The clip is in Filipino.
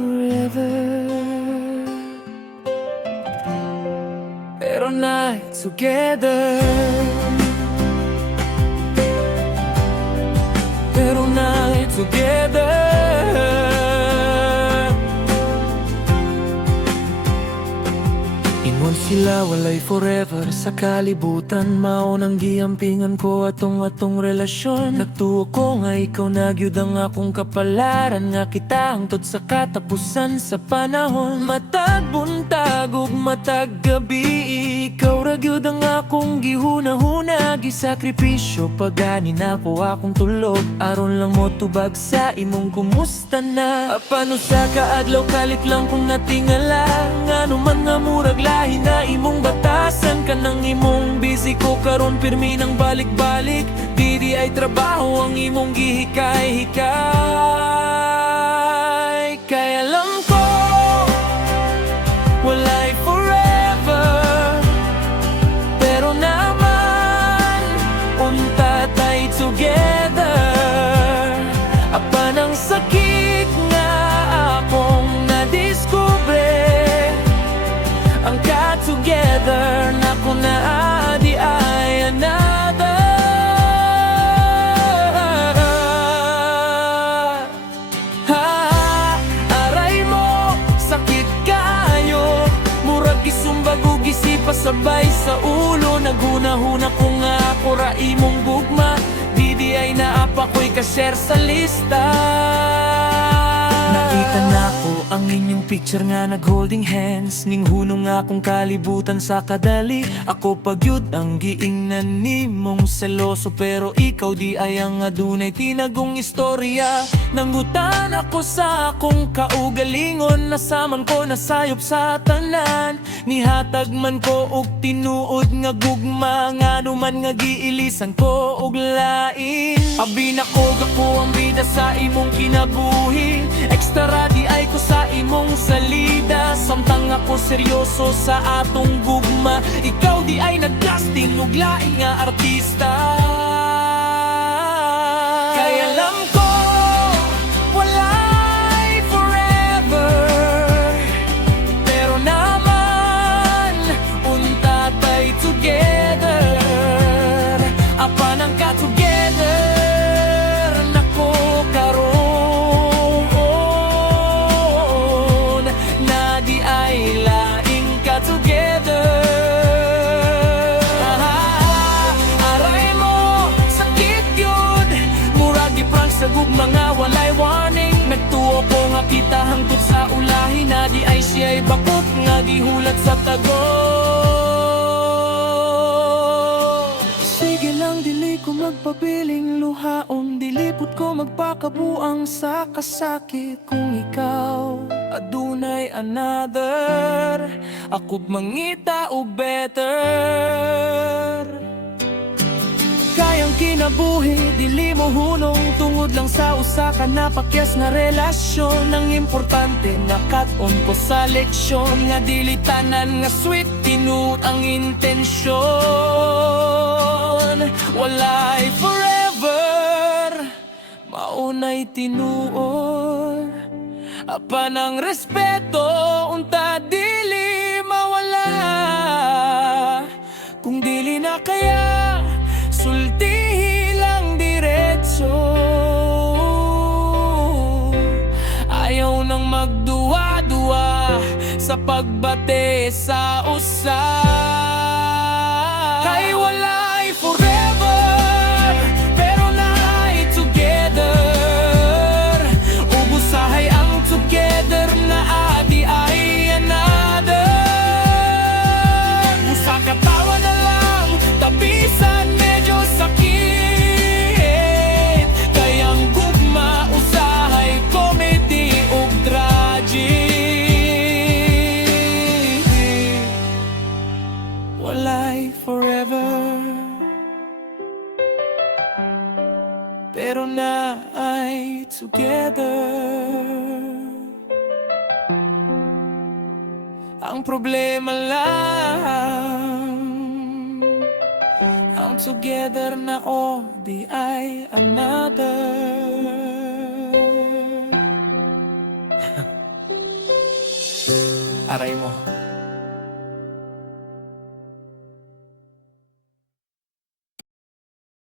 forever, pero not together. Pero not together. Ingon sila walay forever sa kalibutan. Maunang giampingan ko atong relasyon. Nagtuo ko nga ikaw nagyud ang akong kapalaran. Nga kita hangtod sa katapusan sa panahon. Matag buntag ug matag gabi, ikaw ra gyud ang akong gihuna-huna. Gisakripisyo pagani na ko akong tulog, aron lang mo tubag sa imong kumusta na. Apano sa kaadlaw kalit lang kung natingala. Ngano man nga murag lahi na imong batasan. Kanang imong busy ko karon pirmi nang balik-balik. Didi ay trabaho ang imong gihikay-hikay. Kaya alam ko walay forever, pero naman unta tay together. Apan ang sakit nga akong nadiskubre, ang ka-together na ko na di ay another. Aray mo, sakit kaayo, murag gisumbago gisipa sabay sa ulo. Naghuna-huna ko nga ako ra imong gugma, di ay naapa ko'y ka-share sa lista. Nakita na ko ang inyong picture nga nag-holding hands. Ning hunong akong kalibutan sa kadali. Ako pagyud ang giingnan nimong seloso, pero ikaw di ay ang adunay tinagong istorya. Nangutan ako sa akong kaugalingon, nasaman ko nasayop sa tanan. Nihatag man ko og tinuod nga gugma, nga duman nga giilisan ko og lain. Abi na ko gako ang bida sa imong kinabuhi, extra di ay ko sa imong salida. Samtang ako seryoso sa atong gugma, ikaw di ay nag-casting og laing nga artista. Kaya alam ko walay forever, pero naman unta tay together. Apan ang ka-together nako karon, na di ay laing ka-together. Aray mo, sakit yun, murag iprank sa gugma nga walay warning. Nagtuo ko nga kita hangtod sa ulahi, na di ay siya'y bakot nga gihulat sa tago. Sige lang dili ko magpabiling luhaon, dilipot ko magpakabuang sa kasakit. Kung ikaw adunay another, ako'd mangita o better. Kayang kinabuhi, dili mo hunong tungod lang sa usa ka napakyas na relasyon. Ang importante nakat-on ko sa leksyon, nga dili tanan nga sweet tinuod ang intensyon. Walay forever, maunay tinuod. Apan ang respeto unta dili mawala. Kung dili na kaya sultihi lang diretso. Ayaw nang magduwa-duwa sa pagbate sa usa. Kay walay forever, pero naay together. Ubusahay ang together na adi ay another. Sa katawa na lang, tabisan medyo sakit. Kayang gugma usahay comedy ug tragic. Walay forever, pero na ay together. Ang problema lang, ang together na o di ay another. aray mo.